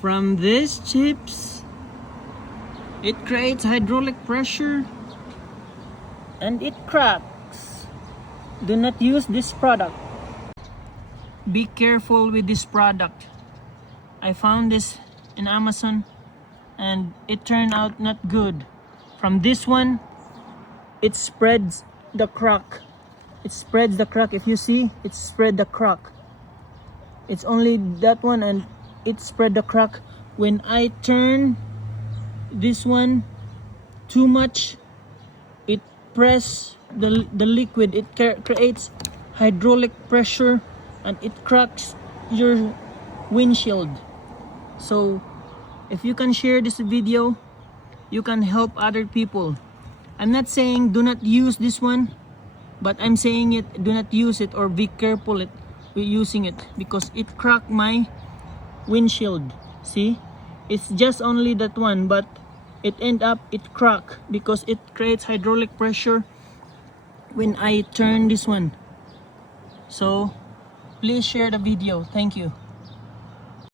From these chips, it creates hydraulic pressure and it cracks. Do not use this product. Be careful with this product. I found this in Amazon and it turned out not good. From this one, it spreads the crack. It spreads the crack. If you see, it spread the crack. It's only that one and it spread the crack. When I turn this one too much, it press the liquid. It creates hydraulic pressure and it cracks your windshield. So if you can share this video, you can help other people. I'm not saying do not use this one, but I'm saying it, do not use it or be careful with using it because it cracked my windshield. See, it's just only that one, but it cracked because it creates hydraulic pressure when I turn this one. So please share the video. Thank you.